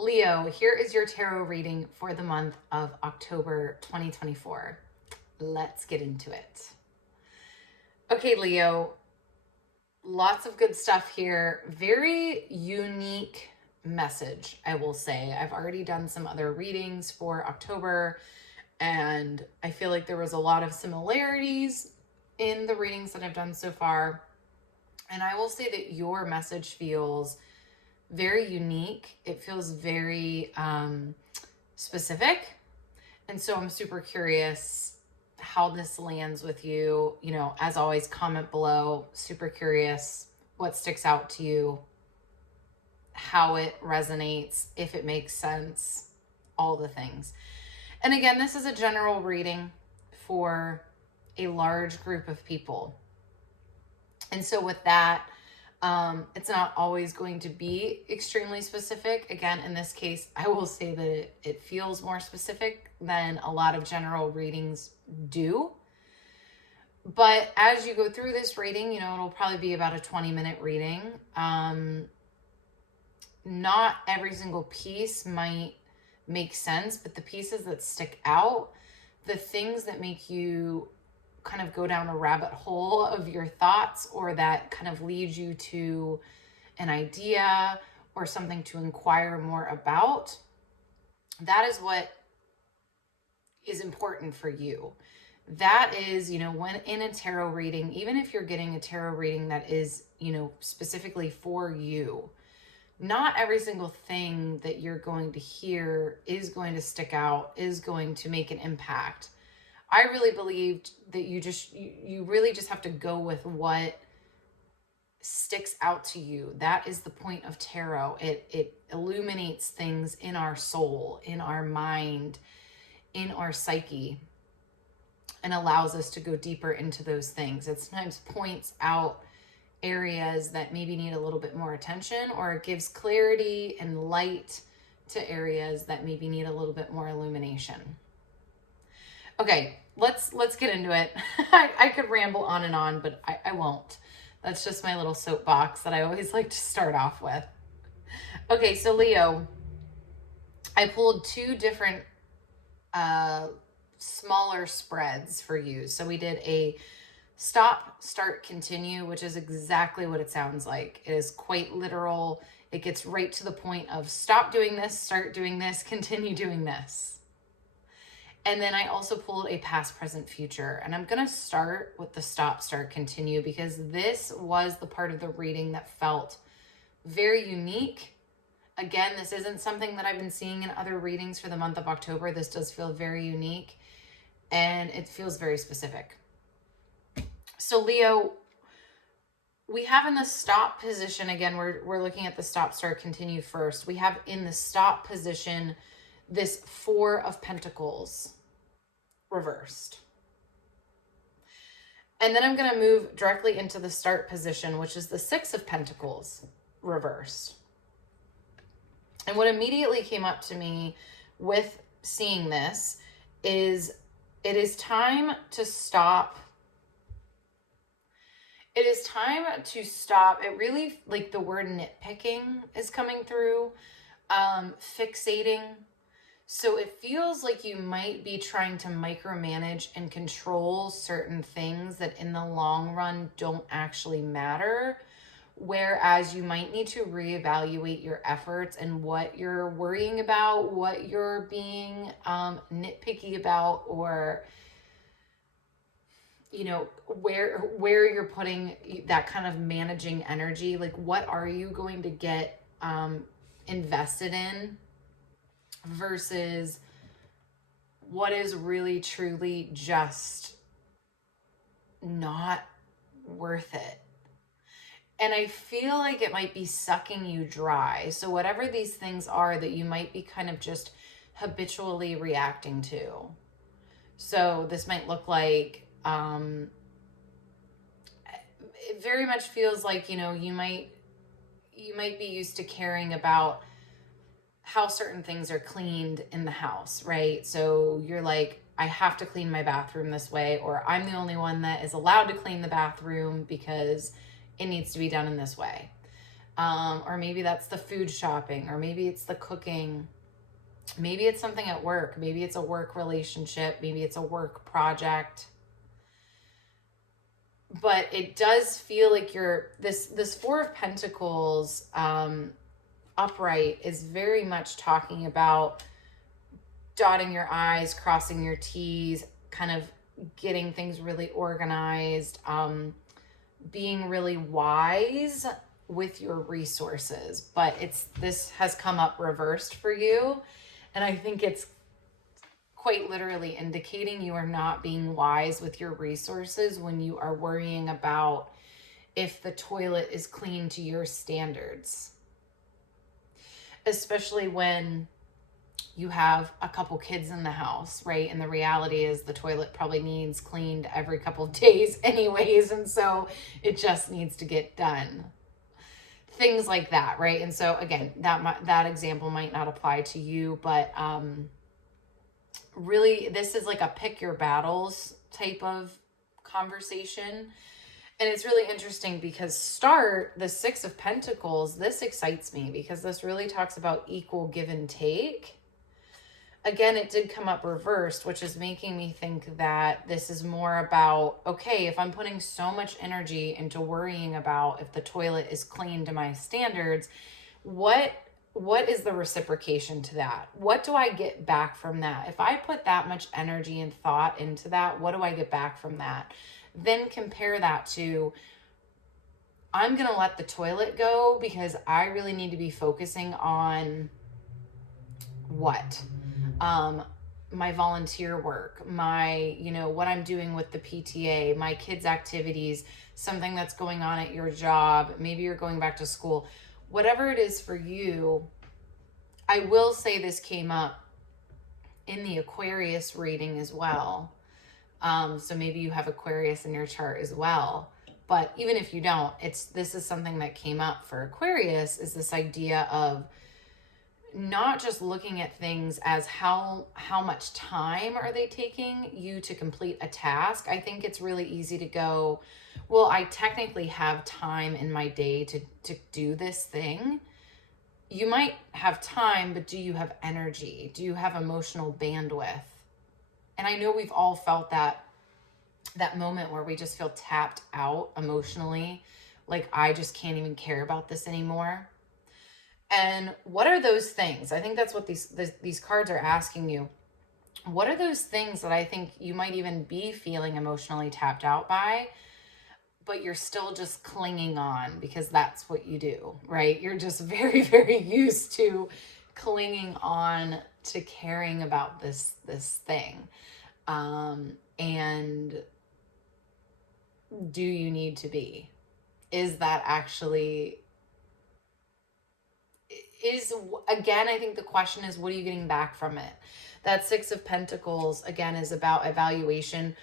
Leo, here is your tarot reading for the month of October 2024. Let's get into it. Okay, Leo, lots of good stuff here. Very unique message, I will say. I've already done some other readings for October, and I feel like there was a lot of similarities in the readings that I've done so far. And I will say that your message feels very unique. It feels very specific. And so I'm super curious how this lands with you. You know, as always, comment below. Super curious what sticks out to you, how it resonates, if it makes sense, all the things. And again, this is a general reading for a large group of people. And so with that, it's not always going to be extremely specific. Again, in this case, I will say that it feels more specific than a lot of general readings do. But as you go through this reading, you know, it'll probably be about a 20-minute reading. Not every single piece might make sense, but the pieces that stick out, the things that make you kind of go down a rabbit hole of your thoughts, or that kind of leads you to an idea or something to inquire more about, that is what is important for you. That is, you know, when in a tarot reading, even if you're getting a tarot reading that is, you know, specifically for you, not every single thing that you're going to hear is going to stick out, is going to make an impact. I really believed that you really just have to go with what sticks out to you. That is the point of tarot. It illuminates things in our soul, in our mind, in our psyche, and allows us to go deeper into those things. It sometimes points out areas that maybe need a little bit more attention, or it gives clarity and light to areas that maybe need a little bit more illumination. Okay, let's get into it. I could ramble on and on, but I won't. That's just my little soapbox that I always like to start off with. Okay, so Leo, I pulled two different smaller spreads for you. So we did a stop, start, continue, which is exactly what it sounds like. It is quite literal. It gets right to the point of stop doing this, start doing this, continue doing this. And then I also pulled a past, present, future. And I'm going to start with the stop, start, continue, because this was the part of the reading that felt very unique. Again, this isn't something that I've been seeing in other readings for the month of October. This does feel very unique, and it feels very specific. So Leo, we have in the stop position, again, we're looking at the stop, start, continue first. We have in the stop position this Four of Pentacles reversed. And then I'm going to move directly into the start position, which is the Six of Pentacles reversed. And what immediately came up to me with seeing this is it is time to stop. It is time to stop. It really, like, the word nitpicking is coming through, fixating. So it feels like you might be trying to micromanage and control certain things that in the long run don't actually matter. Whereas you might need to reevaluate your efforts and what you're worrying about, what you're being nitpicky about, or, you know, where you're putting that kind of managing energy. Like, what are you going to get invested in versus what is really truly just not worth it. And I feel like it might be sucking you dry. So whatever these things are that you might be kind of just habitually reacting to. So this might look like, it very much feels like, you know, you might be used to caring about how certain things are cleaned in the house, right? So you're like, I have to clean my bathroom this way, or I'm the only one that is allowed to clean the bathroom because it needs to be done in this way. Or maybe that's the food shopping, or maybe it's the cooking. Maybe it's something at work. Maybe it's a work relationship. Maybe it's a work project. But it does feel like this Four of Pentacles upright is very much talking about dotting your I's, crossing your T's, kind of getting things really organized, being really wise with your resources. But this has come up reversed for you. And I think it's quite literally indicating you are not being wise with your resources when you are worrying about if the toilet is clean to your standards. Especially when you have a couple kids in the house, right? And the reality is the toilet probably needs cleaned every couple of days anyways. And so it just needs to get done. Things like that, right? And so again, that example might not apply to you, but really this is like a pick your battles type of conversation. And it's really interesting because the Six of Pentacles, this excites me because this really talks about equal give and take. Again, it did come up reversed, which is making me think that this is more about, okay, if I'm putting so much energy into worrying about if the toilet is clean to my standards, what is the reciprocation to that? What do I get back from that? If I put that much energy and thought into that, what do I get back from that? Then compare that to, I'm going to let the toilet go because I really need to be focusing on what? My volunteer work, my, what I'm doing with the PTA, my kids' activities, something that's going on at your job. Maybe you're going back to school, whatever it is for you. I will say this came up in the Aquarius reading as well. So maybe you have Aquarius in your chart as well. But even if you don't, this is something that came up for Aquarius, is this idea of not just looking at things as how much time are they taking you to complete a task. I think it's really easy to go, well, I technically have time in my day to do this thing. You might have time, but do you have energy? Do you have emotional bandwidth? And I know we've all felt that moment where we just feel tapped out emotionally. Like, I just can't even care about this anymore. And what are those things? I think that's what these cards are asking you. What are those things that I think you might even be feeling emotionally tapped out by, but you're still just clinging on because that's what you do, right? You're just very, very used to clinging on to caring about this thing. And do you need to be? Is that actually... again, I think the question is, what are you getting back from it? That Six of Pentacles, again, is about evaluation.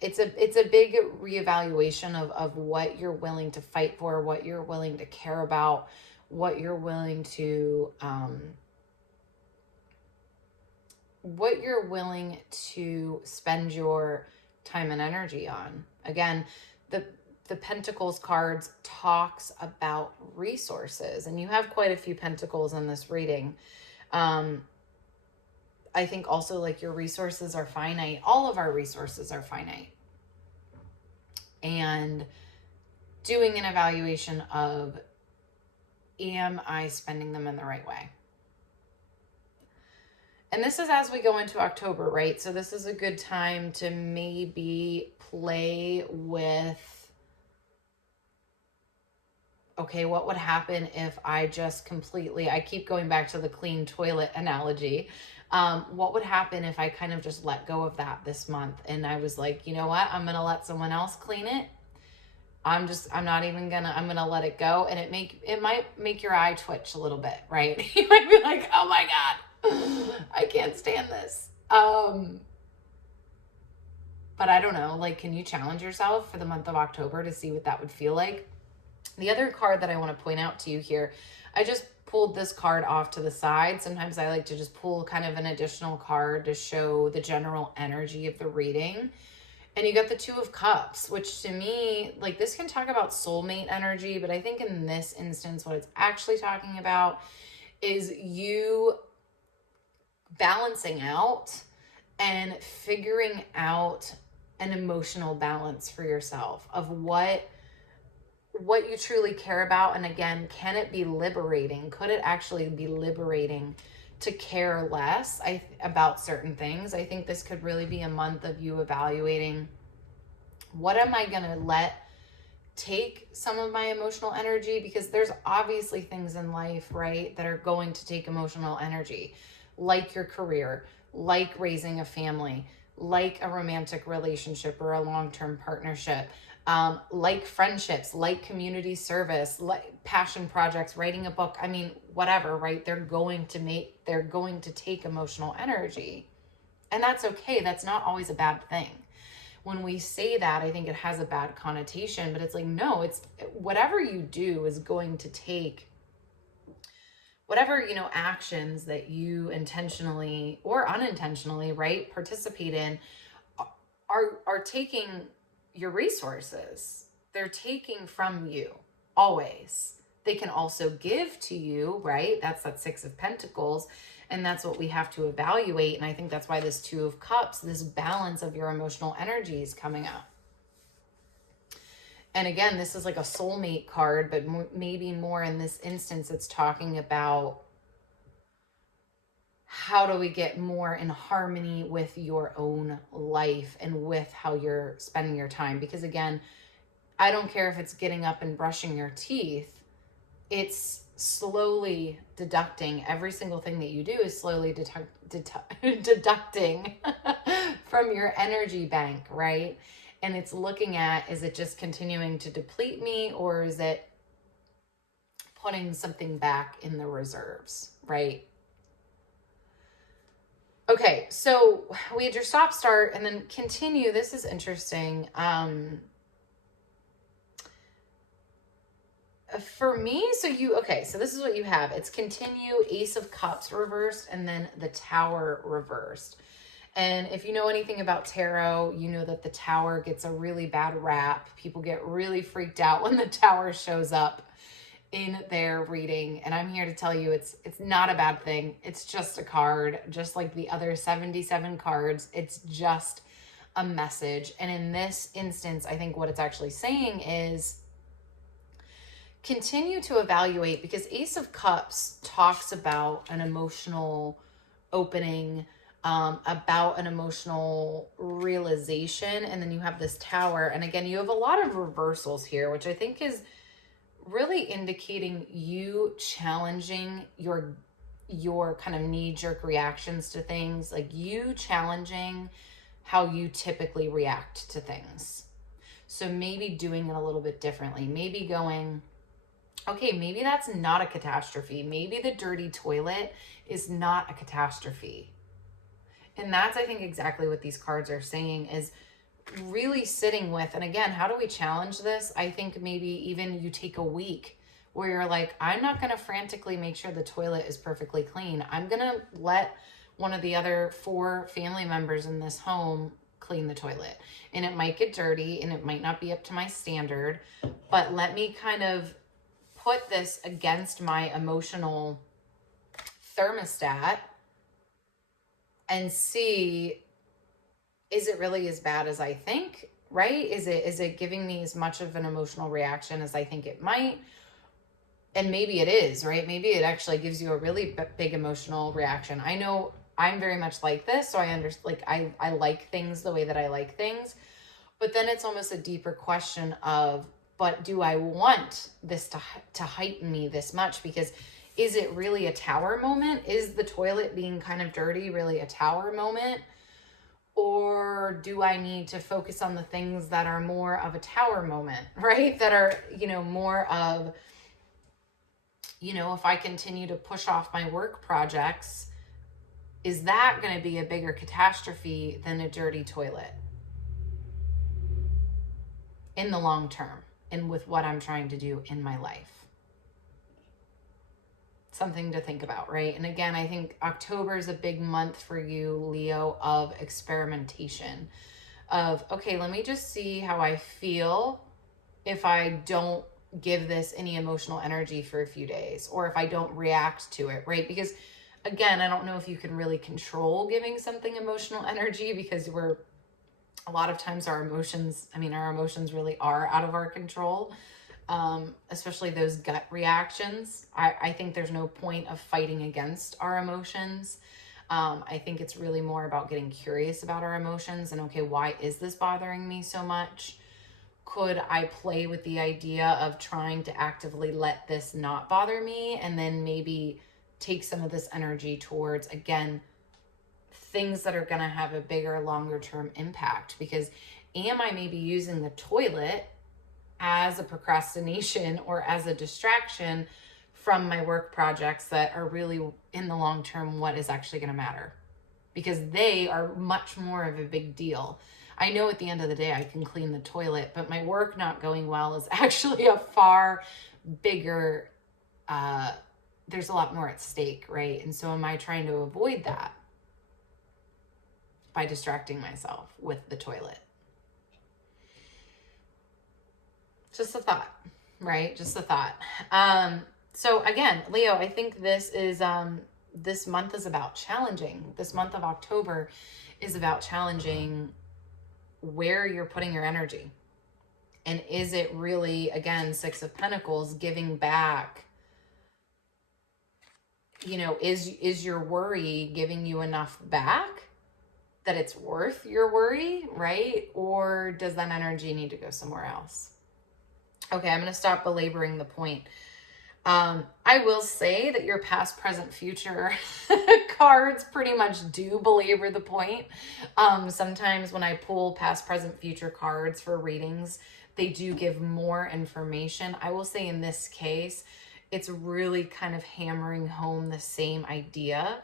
It's a big reevaluation of what you're willing to fight for, what you're willing to care about, what you're willing to spend your time and energy on. Again, the Pentacles cards talks about resources, and you have quite a few Pentacles in this reading. I think also, like, your resources are finite. All of our resources are finite. And doing an evaluation of, am I spending them in the right way? And this is as we go into October, right? So this is a good time to maybe play with, okay, what would happen if I just completely, I keep going back to the clean toilet analogy. What would happen if I kind of just let go of that this month? And I was like, you know what? I'm going to let someone else clean it. I'm going to let it go. And it might make your eye twitch a little bit, right? You might be like, oh my God, I can't stand this. But I don't know, like, can you challenge yourself for the month of October to see what that would feel like? The other card that I want to point out to you here, I just pulled this card off to the side. Sometimes I like to just pull kind of an additional card to show the general energy of the reading. And you got the Two of Cups, which to me, like, this can talk about soulmate energy, but I think in this instance, what it's actually talking about is you balancing out and figuring out an emotional balance for yourself of what you truly care about. And again, can it be liberating? Could it actually be liberating to care less about certain things? I think this could really be a month of you evaluating, what am I going to let take some of my emotional energy? Because there's obviously things in life, right, that are going to take emotional energy, like your career, like raising a family, like a romantic relationship or a long-term partnership, like friendships, like community service, like passion projects, writing a book. I mean, whatever, right? They're going to take emotional energy. And that's okay. That's not always a bad thing. When we say that, I think it has a bad connotation, but it's like, no, it's whatever you do is going to take whatever, actions that you intentionally or unintentionally, right, participate in are taking your resources. They're taking from you always. They can also give to you, right? That's that Six of Pentacles. And that's what we have to evaluate. And I think that's why this Two of Cups, this balance of your emotional energy is coming up. And again, this is like a soulmate card, but maybe more in this instance, it's talking about how do we get more in harmony with your own life and with how you're spending your time? Because again, I don't care if it's getting up and brushing your teeth. It's slowly deducting. Every single thing that you do is slowly deducting from your energy bank, right? And it's looking at, is it just continuing to deplete me, or is it putting something back in the reserves, right? Okay, so we had your stop, start, and then continue. This is interesting. For me, so this is what you have. It's continue, Ace of Cups reversed, and then the Tower reversed. And if you know anything about tarot, you know that the Tower gets a really bad rap. People get really freaked out when the Tower shows up in their reading. And I'm here to tell you it's not a bad thing. It's just a card, just like the other 77 cards. It's just a message. And in this instance, I think what it's actually saying is continue to evaluate, because Ace of Cups talks about an emotional opening, about an emotional realization. And then you have this Tower. And again, you have a lot of reversals here, which I think is really indicating you challenging your kind of knee-jerk reactions to things, like you challenging how you typically react to things. So maybe doing it a little bit differently, maybe going, okay, maybe that's not a catastrophe. Maybe the dirty toilet is not a catastrophe. And that's, I think, exactly what these cards are saying, is really sitting with, and again, how do we challenge this? I think maybe even you take a week where you're like, I'm not going to frantically make sure the toilet is perfectly clean. I'm going to let one of the other 4 family members in this home clean the toilet. And it might get dirty and it might not be up to my standard, but let me kind of put this against my emotional thermostat and see, is it really as bad as I think, right? Is it giving me as much of an emotional reaction as I think it might? And maybe it is, right? Maybe it actually gives you a really big emotional reaction. I know I'm very much like this, so I understand, like, I like things the way that I like things. But then it's almost a deeper question of, but do I want this to heighten me this much? Because is it really a Tower moment? Is the toilet being kind of dirty really a Tower moment? Or do I need to focus on the things that are more of a Tower moment, right? That are, more of, if I continue to push off my work projects, is that going to be a bigger catastrophe than a dirty toilet in the long term and with what I'm trying to do in my life? Something to think about, right? And again, I think October is a big month for you, Leo, of experimentation. of, okay, let me just see how I feel if I don't give this any emotional energy for a few days, or if I don't react to it, right? Because again, I don't know if you can really control giving something emotional energy, because a lot of times our emotions really are out of our control. Especially those gut reactions. I think there's no point of fighting against our emotions. I think it's really more about getting curious about our emotions and, okay, why is this bothering me so much? Could I play with the idea of trying to actively let this not bother me, and then maybe take some of this energy towards, again, things that are going to have a bigger, longer term impact? Because am I maybe using the toilet as a procrastination or as a distraction from my work projects that are really, in the long term, what is actually going to matter? Because they are much more of a big deal. I know at the end of the day I can clean the toilet, but my work not going well is actually a far bigger, there's a lot more at stake, right? And so am I trying to avoid that by distracting myself with the toilet? Just a thought, right? Just a thought. So again, Leo, I think this month is about challenging. This month of October is about challenging where you're putting your energy. And is it really, again, Six of Pentacles, giving back? Is your worry giving you enough back that it's worth your worry, right? Or does that energy need to go somewhere else? Okay, I'm going to stop belaboring the point. I will say that your past, present, future cards pretty much do belabor the point. Sometimes when I pull past, present, future cards for readings, they do give more information. I will say in this case, it's really kind of hammering home the same idea.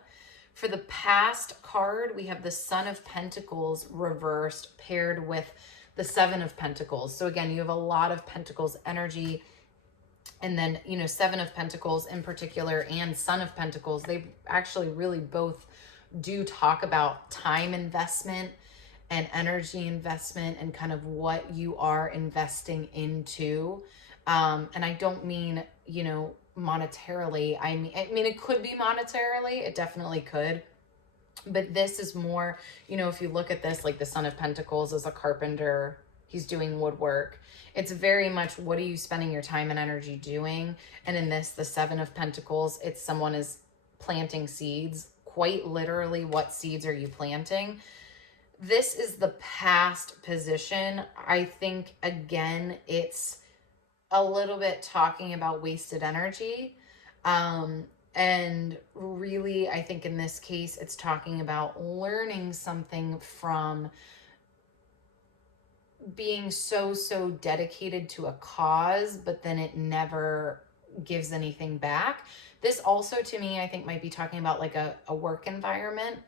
For the past card, we have the Son of Pentacles reversed paired with the Seven of Pentacles. So again, you have a lot of Pentacles energy. And then, Seven of Pentacles in particular and Son of Pentacles, they actually really both do talk about time investment and energy investment and kind of what you are investing into. And I don't mean, monetarily. I mean, it could be monetarily. It definitely could. But this is more, if you look at this, like the Son of Pentacles is a carpenter. He's doing woodwork. It's very much, what are you spending your time and energy doing? And in this, the Seven of Pentacles, it's someone is planting seeds. Quite literally, what seeds are you planting? This is the past position. I think, again, it's a little bit talking about wasted energy. And really, I think in this case, it's talking about learning something from being so dedicated to a cause, but then it never gives anything back. This also, to me, I think might be talking about like a work environment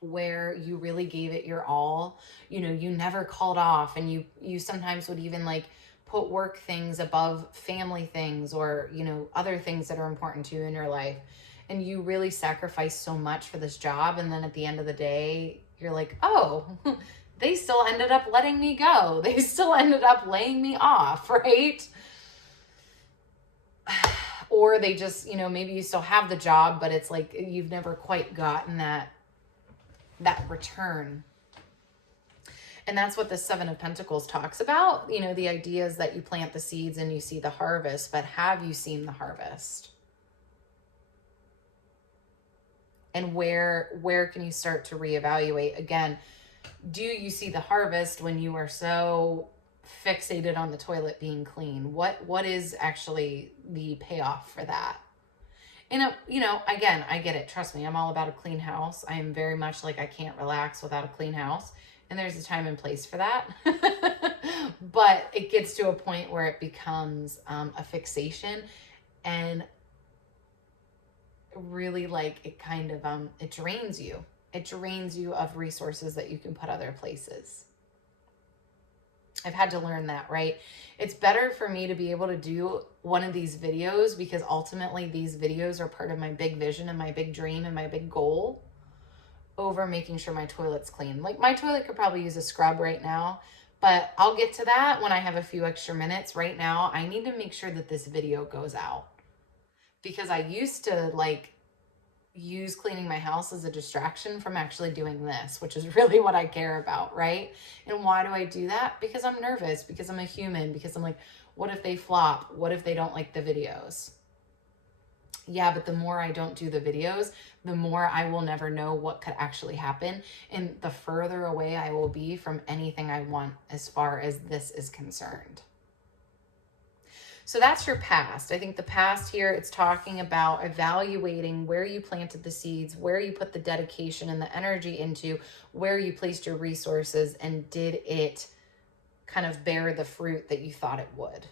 where you really gave it your all. You never called off, and you sometimes would even like put work things above family things or, other things that are important to you in your life. And you really sacrifice so much for this job. And then at the end of the day, you're like, oh, they still ended up letting me go. They still ended up laying me off, right? Or they just, maybe you still have the job, but it's like you've never quite gotten that return. And that's what the Seven of Pentacles talks about. The idea is that you plant the seeds and you see the harvest, but have you seen the harvest? And where can you start to reevaluate? Again, do you see the harvest when you are so fixated on the toilet being clean? What is actually the payoff for that? And, again, I get it. Trust me, I'm all about a clean house. I am very much like I can't relax without a clean house. And there's a time and place for that. But it gets to a point where it becomes a fixation, and really like it kind of, it drains you. It drains you of resources that you can put other places. I've had to learn that, right? It's better for me to be able to do one of these videos because ultimately these videos are part of my big vision and my big dream and my big goal. over making sure my toilet's clean. Like my toilet could probably use a scrub right now, but I'll get to that when I have a few extra minutes. Right now, I need to make sure that this video goes out because I used to like use cleaning my house as a distraction from actually doing this, which is really what I care about, right? And why do I do that? Because I'm nervous, because I'm a human, because I'm like, what if they flop? What if they don't like the videos? Yeah, but the more I don't do the videos, the more I will never know what could actually happen. And the further away I will be from anything I want as far as this is concerned. So that's your past. I think the past here, it's talking about evaluating where you planted the seeds, where you put the dedication and the energy into, where you placed your resources, and did it kind of bear the fruit that you thought it would.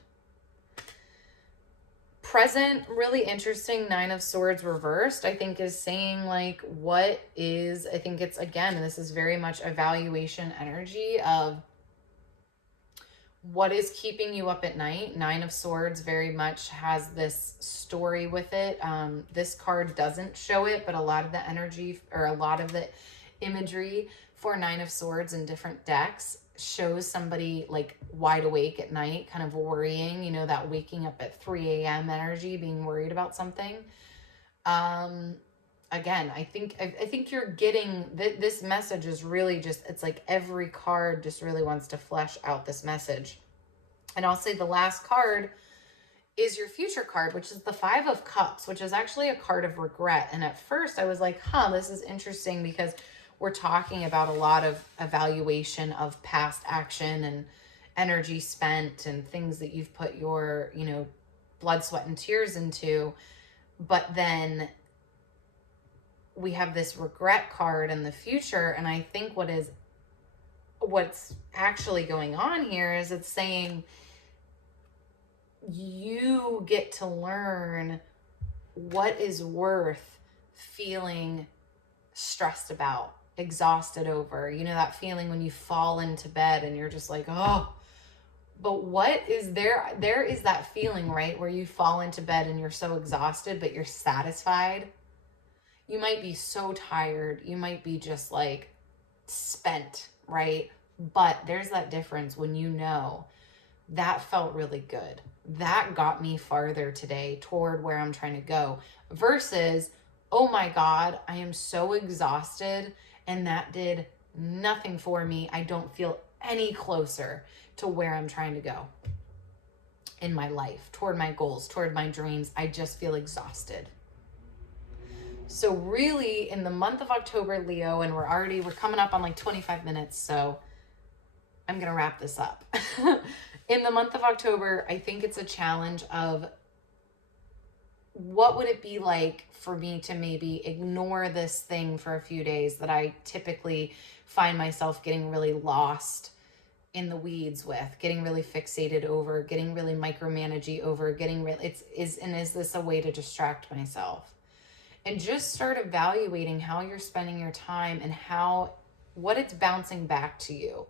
Present, really interesting, Nine of Swords reversed, I think is saying like, what is, I think it's, again, this is very much evaluation energy of what is keeping you up at night. Nine of Swords very much has this story with it. This card doesn't show it, but a lot of the energy or a lot of the imagery for Nine of Swords in different decks shows somebody like wide awake at night, kind of worrying, you know, that waking up at 3 a.m. energy, being worried about something. Again, I think you're getting this message is really just, it's like every card just really wants to flesh out this message. And I'll say the last card is your future card, which is the Five of Cups, which is actually a card of regret. And at first I was like, this is interesting because we're talking about a lot of evaluation of past action and energy spent and things that you've put your, you know, blood, sweat, and tears into. But then we have this regret card in the future. And I think what's actually going on here is it's saying you get to learn what is worth feeling stressed about, exhausted over, you know, that feeling when you fall into bed and you're just like, oh, but what is there is that feeling, right? Where you fall into bed and you're so exhausted, but you're satisfied. You might be so tired. You might be just like spent, right? But there's that difference when you know that felt really good. That got me farther today toward where I'm trying to go versus, oh my God, I am so exhausted and that did nothing for me. I don't feel any closer to where I'm trying to go in my life, toward my goals, toward my dreams. I just feel exhausted. So really in the month of October, Leo, and we're coming up on like 25 minutes. So I'm going to wrap this up. In the month of October, I think it's a challenge of what would it be like for me to maybe ignore this thing for a few days that I typically find myself getting really lost in the weeds with, getting really fixated over, getting really micromanaging over, is this a way to distract myself? And just start evaluating how you're spending your time and what it's bouncing back to you.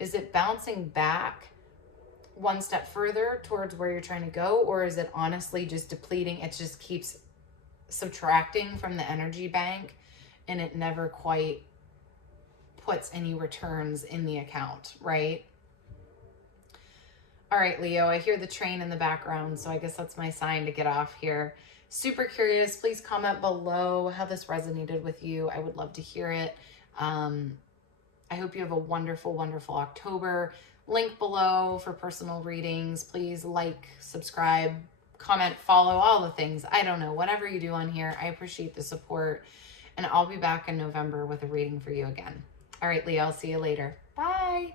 Is it bouncing back one step further towards where you're trying to go? Or is it honestly just depleting? It just keeps subtracting from the energy bank and it never quite puts any returns in the account, right? All right, Leo, I hear the train in the background, so I guess that's my sign to get off here. Super curious. Please comment below how this resonated with you. I would love to hear it. I hope you have a wonderful, wonderful October. Link below for personal readings. Please like, subscribe, comment, follow, all the things. I don't know, whatever you do on here. I appreciate the support. And I'll be back in November with a reading for you again. All right, Leo, I'll see you later. Bye.